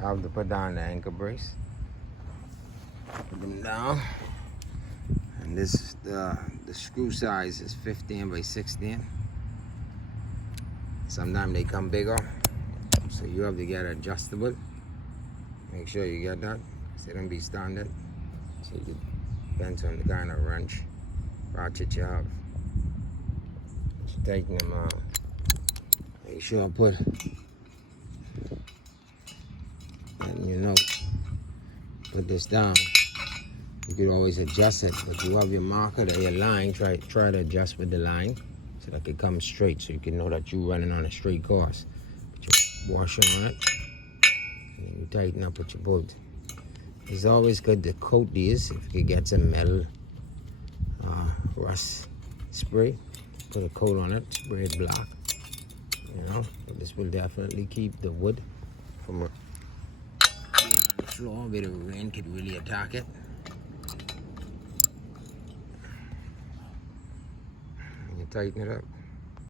have to put down the anchor brace. Put them down. And this the screw size is 15 by 16. Sometimes they come bigger, so you have to get adjustable. Make sure you get that, so they don't be standard. So you can depends on the kind of wrench, ratchet you have. Just tighten them out. Make sure I put, letting you know, put this down. You could always adjust it, but you have your marker or your line. Try to adjust with the line so that it comes straight, so you can know that you're running on a straight course. Put your washer on it, and then you tighten up with your bolt. It's always good to coat these. If you get some metal rust spray, put a coat on it, spray it black. You know, but this will definitely keep the wood from being on the floor where the rain could really attack it. And you tighten it up.